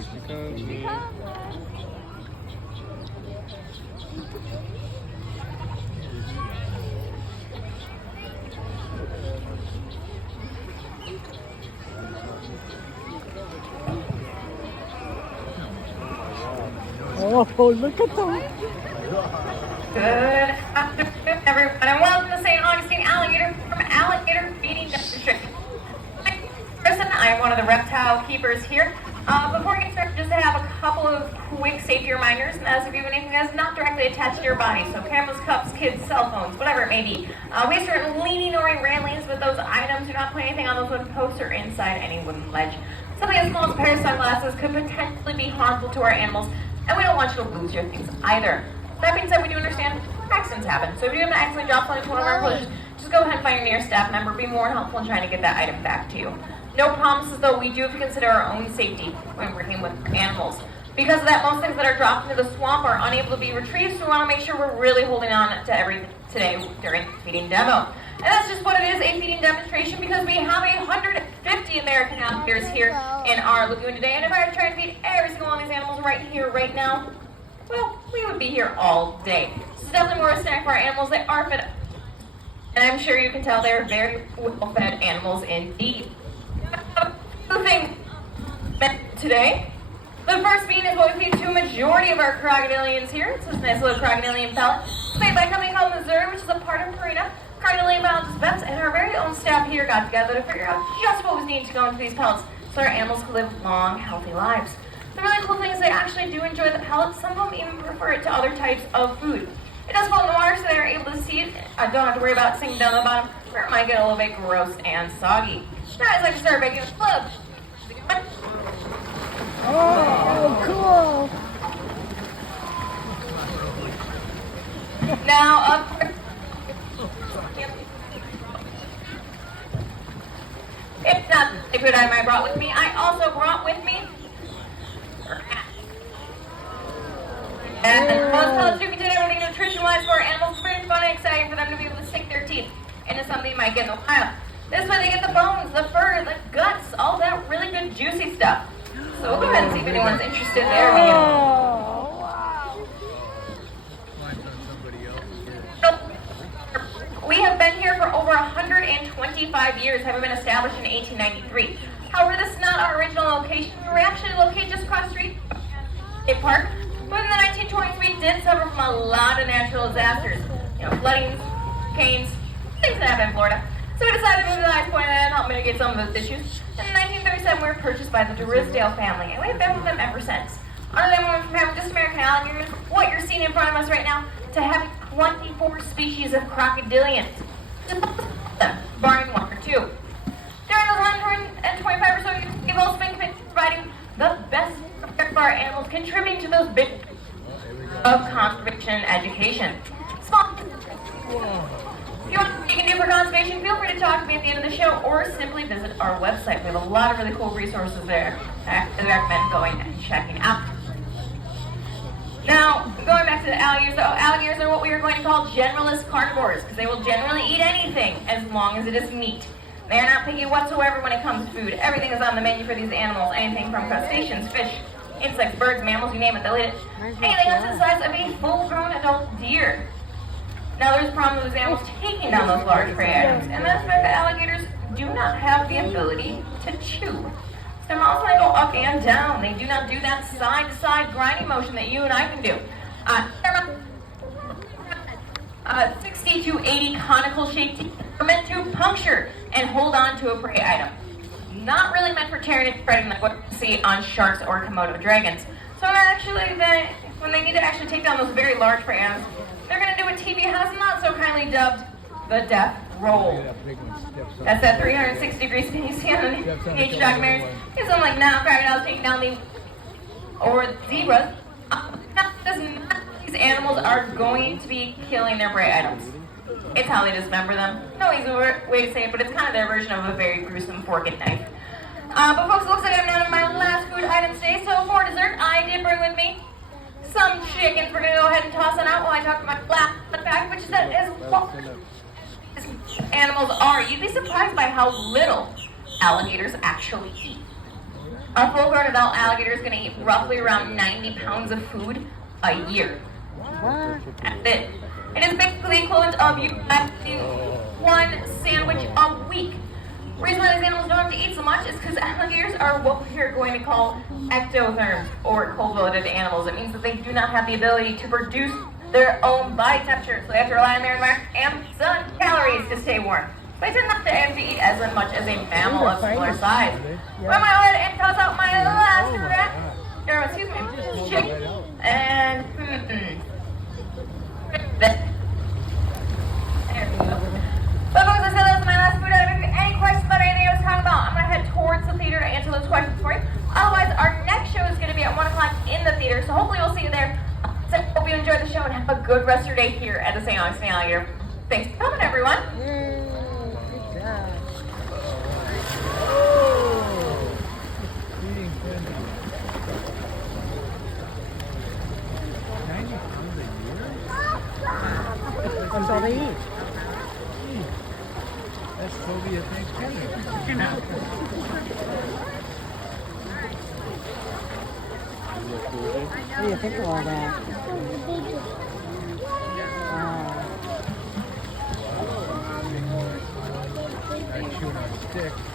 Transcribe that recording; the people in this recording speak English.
Oh, look at them. Good afternoon, everyone, and welcome to St. Augustine Alligator Farm Alligator Feeding Demonstration. I am one of the reptile keepers here. Before we get started, just to have a couple of quick safety reminders, and as if you have anything that is not directly attached to your body, so cameras, cups, kids, cell phones, whatever it may be. We have certain leaning or railings with those items. Do not put anything on those wooden posts or inside any wooden ledge. Something as small as a pair of sunglasses could potentially be harmful to our animals, and we don't want you to lose your things either. That being said, we do understand accidents happen, so if you have an accident drop something to one of our employees, just go ahead and find your nearest staff member. Be more helpful in trying to get that item back to you. No promises, though. We do have to consider our own safety when working with animals. Because of that, most things that are dropped into the swamp are unable to be retrieved, so we want to make sure we're really holding on to everything today during the feeding demo. And that's just what it is, a feeding demonstration, because we have 150 American alligators here in our lagoon today. And if I were to try and feed every single one of these animals right here, right now, well, we would be here all day. So it's definitely more a snack for our animals. They are fed, and I'm sure you can tell they're very well-fed animals indeed. Two things today. The first being is what we feed to a majority of our crocodilians here. It's this nice little crocodilian pellet. It's made by a company called Missouri, which is a part of Purina. Crocodilian biologist vets and our very own staff here got together to figure out just what was needed to go into these pellets so our animals could live long, healthy lives. The really cool thing is they actually do enjoy the pellets. Some of them even prefer it to other types of food. It does float in the water, so they're able to see it. I don't have to worry about sinking down the bottom, where it might get a little bit gross and soggy. Now I'd like to start making a club. Oh, cool. Now, it's not the food item I brought with me. I also brought with me and most pellets do contain everything nutrition-wise for our animals. It's very fun and exciting for them to be able to stick their teeth into something you might get in the wild. This way they get the bones, the fur, the guts, all that really good juicy stuff. So we'll go ahead and see if anyone's interested there. We have been here for over 125 years, having been established in 1893. However, this is not our original location. We're actually located just across the street, a park. But in the 1920s, we did suffer from a lot of natural disasters. Floodings, hurricanes, things that happen in Florida. So we decided to move to the Ice Point and help mitigate some of those issues. In 1937, we were purchased by the Drysdale family, and we've been with them ever since. Other than we went from having just American alligators, what you're seeing in front of us right now, to having 24 species of crocodilians. Just them, barring one or two. During those 125 or so years, we've also been committed to providing the best for our animals, contributing to those bits of conservation and education. Small. If you want to know what you can do for conservation, feel free to talk to me at the end of the show or simply visit our website. We have a lot of really cool resources there that I recommend going and checking out. Now, going back to the alligators, alligators are what we are going to call generalist carnivores because they will generally eat anything as long as it is meat. They are not picky whatsoever when it comes to food. Everything is on the menu for these animals, anything from crustaceans, fish, insects, birds, mammals, you name it, they'll eat it. Anything that's the size of a full-grown adult deer. Now there's a problem with those animals taking down those large prey items, and that's why the alligators do not have the ability to chew. Their mouths might go up and down. They do not do that side-to-side grinding motion that you and I can do. 60 to 80 conical-shaped teeth are meant to puncture and hold on to a prey item. Not really meant for tearing and spreading like what you see on sharks or Komodo dragons. So when they need to actually take down those very large prey items, they're going to do what TV has not so kindly dubbed the death roll. That's that 360-degree spin you see on the nature documentaries. It's something like now crocodiles taking down or zebras. These animals are going to be killing their prey items. It's how they dismember them. No easy way to say it, but it's kind of their version of a very gruesome fork and knife. But folks, it looks like I'm down to my last food item today. So for dessert, I did bring with me some chickens. We're going to go ahead and toss it out while I talk about my last fact, which is that as well as animals are, you'd be surprised by how little alligators actually eat. A full-grown adult alligator is going to eat roughly around 90 pounds of food a year. What? That's it. It is basically the equivalent of you having one sandwich a week. The reason why these animals don't have to eat so much is because alligators are what we're going to call ectotherms, or cold-blooded animals. It means that they do not have the ability to produce their own body temperature, so they have to rely on their environment and sun calories to stay warm. So they tend not to have to eat as much as a mammal of similar size. So I'm going to go ahead and toss out my last rat, or excuse me, chicken, and there we go. But folks, I said that was my last food item. If you have any questions about anything I was talking about, I'm going to head towards the theater to answer those questions for you. Otherwise, our next show is going to be at 1 o'clock in the theater, so hopefully we'll see you there. So I hope you enjoyed the show and have a good rest of your day here at the St. Augustine Alligator. Thanks for coming, everyone. Yay, good job. Eating 90 pounds a year? That's all they eat. That's Toby at Thanksgiving. What do you think of all that?